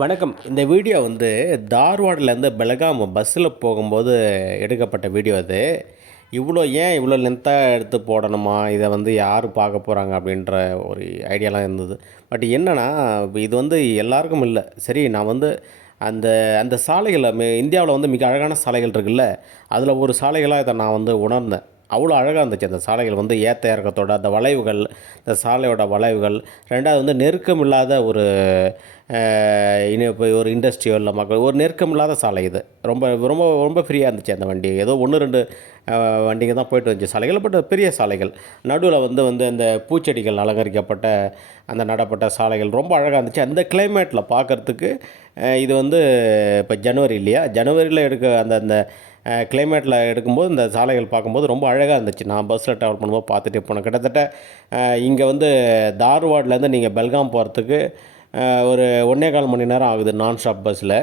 வணக்கம். இந்த வீடியோ வந்து தார்வாட்லேருந்து பெலகாம் பஸ்ஸில் போகும்போது எடுக்கப்பட்ட வீடியோ அது. இவ்வளோ லென்த்தா எடுத்து போடணுமா? இத வந்து யார் பார்க்க போறாங்க? அப்படின்ற ஒரு ஐடியாலாம் இருந்தது. பட் என்னன்னா, இது வந்து எல்லாருக்கும் இல்ல. சரி நான் வந்து அந்த அந்த சாலைகள இந்தியாவுல வந்து மிக அழகான சாலைகள் இருக்குல்ல, அதில ஒரு சாலைகளா இத நான் வந்து உணர்ந்தேன். அவ்வளோ அழகா இருந்துச்சு அந்த சாலைகள் வந்து ஏத்த இறக்கத்தோட, அந்த வளைவுகள், இந்த சாலையோட வளைவுகள், 2வது வந்து நெருக்கம் இல்லாத ஒரு அ இனி இப்போ ஒரு இண்டஸ்ட்ரியோ இல்ல மக்கள் ஒரு நெருக்கம் இல்லாத சாலை இது. ரொம்ப ரொம்ப ரொம்ப ஃப்ரீயா இருந்துச்சு அந்த வண்டி. ஏதோ 1, 2 வண்டிங்க தான் போயிட்டு வந்துச்சு சாலைகள். பட் பெரிய சாலைகள். நடுவுல வந்து வந்து அந்த பூச்செடிகள் அலங்கரிக்கப்பட்ட அந்த நடப்பட்ட சாலைகள் ரொம்ப அழகா இருந்துச்சு. அந்த கிளைமேட்ல பார்க்கறதுக்கு இது வந்து இப்போ ஜனவரி இல்லையா? ஜனவரியில எடுக்க அந்த அந்த கிளைமேட்ல எடுக்கும்போது இந்த சாலைகள் பார்க்கும்போது ரொம்ப அழகா இருந்துச்சு. நான் பஸ்ஸில ட்ராவல் பண்ணும்போது பார்த்துட்டே போனேன். கிட்டத்தட்ட இங்க வந்து தார்வாட்லேருந்து நீங்க பெல்காம் போறதுக்கு ஒரு 1 1/4 மணி நேரம் ஆகுது நான் ஸ்டாப் பஸ்ஸில.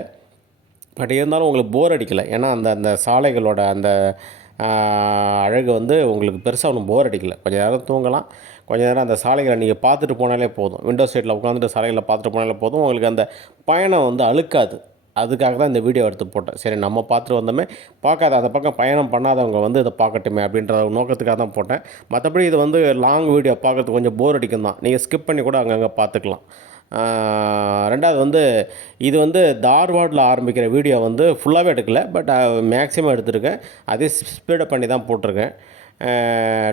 பட் இருந்தாலும் உங்களுக்கு போர் அடிக்கல. ஏன்னா, அந்த அந்த சாலைகளோட அந்த அ அழகு வந்து உங்களுக்கு பெருசா ஒண்ணும் போர் அடிக்கல. கொஞ்ச நேரம் தூங்கலாம். கொஞ்ச நேரம் அந்த சாலைகள நீங்க பார்த்துட்டு போனாலே போதும். விண்டோ சீட்ல உட்காந்துட்டு சாலைகள பார்த்துட்டு போனாலே போதும். உங்களுக்கு அந்த பயணம் வந்து அலுக்காது. அதுக்காக தான் இந்த வீடியோ எடுத்து போட்டேன். சரி நம்ம பார்த்துட்டு வந்தோமே, பார்க்காத அந்த பக்கம் பயணம் பண்ணாதவங்க வந்து இத பார்க்கட்டுமே அப்படின்ற ஒரு நோக்கத்துக்காக தான் போட்டேன். மத்தபடி இது வந்து லாங் வீடியோ பார்க்கறதுக்கு கொஞ்சம் போர் அடிக்கும் தான். நீங்க ஸ்கிப் பண்ணி கூட அங்கங்க பார்த்துக்கலாம். 2வது வந்து இது வந்து தார்வாட்ல ஆரம்பிக்கிற வீடியோ வந்து ஃபுல்லாவே எடுக்கல. பட் மேக்ஸிமம் எடுத்திருக்கேன். அதே ஸ்பீடப் பண்ணி தான் போட்டிருக்கேன்.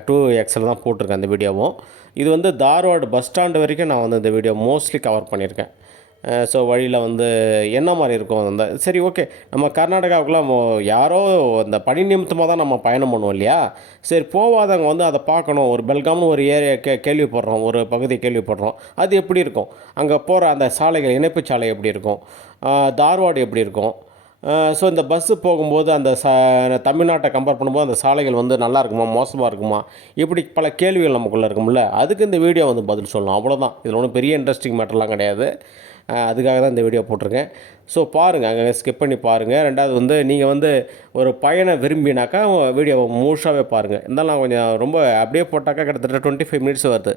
2 எக்ஸ்ல தான் போட்டிருக்கேன் அந்த வீடியோவும். இது வந்து தார்வாட் பஸ் ஸ்டாண்ட் வரைக்கும் நான் வந்து இந்த வீடியோ மோஸ்ட்லி கவர் பண்ணியிருக்கேன். ஸோ வழியில வந்து என்ன மாரி இருக்கும் அந்த சரி ஓகே. நம்ம கர்நாடகாவுக்குலாம் யாரோ அந்த பணி நிமித்தமா தான் நம்ம பயணம் பண்ணுவோம் இல்லையா? சரி போவாதவங்க வந்து அத பார்க்கணும். ஒரு பெல்காம்னு ஒரு ஏரியா கேள்விப்படுறோம். ஒரு பகுதிய கேள்விப்படுறோம். அது எப்படி இருக்கும்? அங்க போற அந்த சாலைகள் இணைப்புச் சாலை எப்படி இருக்கும்? தார்வாடு எப்படி இருக்கும்? ஸோ இந்த பஸ்ஸு போகும்போது அந்த தமிழ்நாட்ட கம்பேர் பண்ணும்போது அந்த சாலைகள் வந்து நல்லா இருக்குமா? மோசமா இருக்குமா? இப்படி பல கேள்விகள் நமக்குள்ள இருக்கும்ல. அதுக்கு இந்த வீடியோ வந்து பதில் சொல்லும். அவ்வளோதான். இதில ஒண்ணும் பெரிய இன்ட்ரெஸ்டிங் மேட்டர்லாம் கிடையாது. அதுக்காக தான் இந்த வீடியோ போட்டிருக்கேன். ஸோ பாருங்க. அங்கங்க ஸ்கிப் பண்ணி பாருங்க. 2வது வந்து நீங்க வந்து ஒரு பயணம் விரும்பினாக்கா வீடியோவ முழுசாவே பாருங்க. இருந்தாலும் கொஞ்சம் ரொம்ப அப்படியே போட்டாக்கா கிட்டத்தட்ட 25 மினிட்ஸ் வருது.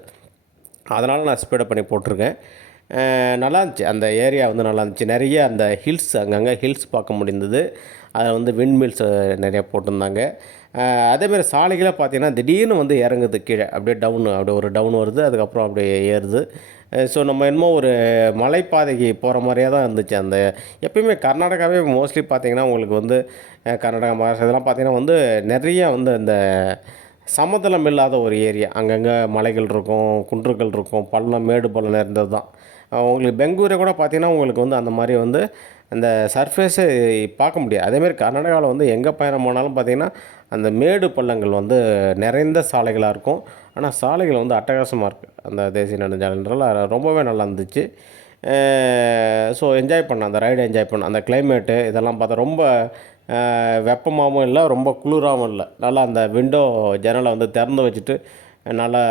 அதனால நான் ஸ்பீடப் பண்ணி போட்டிருக்கேன். நல்லா இருந்துச்சு. அந்த ஏரியா வந்து நல்லா இருந்துச்சு. நெறைய அந்த ஹில்ஸ் அங்கங்க ஹில்ஸ் பார்க்க முடிந்தது. அதில வந்து விண்ட்மில்ஸ் நெறைய போட்டிருந்தாங்க. அதேமாரி சாலைகளே பார்த்தீங்கன்னா, திடீர்னு வந்து இறங்குது கீழ. அப்படியே அப்படியே ஒரு டவுன் வருது. அதுக்கப்புறம் அப்படியே ஏறுது. ஸோ நம்ம என்னமோ ஒரு மலைப்பாதைக்கு போற மாரியே தான் இருந்துச்சு. அந்த எப்பயுமே கர்நாடகாவே மோஸ்ட்லி பார்த்தீங்கன்னா, உங்களுக்கு வந்து கர்நாடகா, மகாராஷ்டிரா இதெல்லாம் பார்த்தீங்கன்னா வந்து நெறைய வந்து இந்த சமதளம் இல்லாத ஒரு ஏரியா. அங்கங்க மலைகள் இருக்கும், குன்றுகள் இருக்கும், பள்ளம், மேடு பள்ளம் நிறைந்தது தான். உங்களுக்கு பெங்களூரே கூட பார்த்தீங்கன்னா, உங்களுக்கு வந்து அந்த மாரி வந்து அந்த சர்ஃபேஸே பார்க்க முடியாது. அதேமாரி கர்நாடகாவில வந்து எங்க பயணம் போனாலும் பார்த்தீங்கன்னா, அந்த மேடு பள்ளங்கள் வந்து நிறைந்த சாலைகளா இருக்கும். ஆனா சாலைகள் வந்து அட்டகாசமா இருக்கு. அந்த தேசிய நெடுஞ்சாலைன்றனால ரொம்பவே நல்லா இருந்துச்சு. ஸோ என்ஜாய் பண்ணேன். அந்த ரைட என்ஜாய் பண்ணேன். அந்த கிளைமேட்டு இதெல்லாம் பார்த்தா ரொம்ப வெப்பமாவும் இல்ல, ரொம்ப குளிராவும் இல்ல. நல்லா அந்த ஜன்னல வந்து திறந்து வச்சுட்டு, நல்லா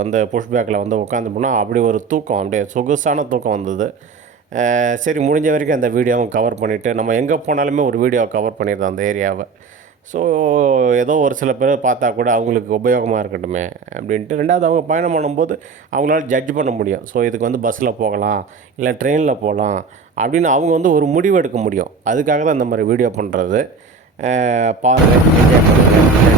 வந்து புஷ் பேக்ல வந்து உட்காந்து போனா, அப்படி ஒரு தூக்கம். அப்படியே சொகுசான தூக்கம் வந்தது. சரி முடிஞ்ச வரைக்கும் அந்த வீடியோவும் கவர் பண்ணிட்டு, நம்ம எங்க போனாலுமே ஒரு வீடியோ கவர் பண்ணியிருந்தோம் அந்த ஏரியாவ. ஸோ ஏதோ ஒரு சில பேர பார்த்தா கூட அவங்களுக்கு உபயோகமா இருக்கட்டுமே அப்படின்ட்டு. 2வது அவங்க பயணம் பண்ணும்போது அவங்களால ஜட்ஜ் பண்ண முடியும். ஸோ இதுக்கு வந்து பஸ்ஸில போகலாம், இல்ல ட்ரெயின்ல போலாம் அப்படின்னு அவங்க வந்து ஒரு முடிவு எடுக்க முடியும். அதுக்காக தான் இந்த மாரி வீடியோ பண்றது. பாருங்க, என்ஜாய் பண்ணுங்க. நன்றி.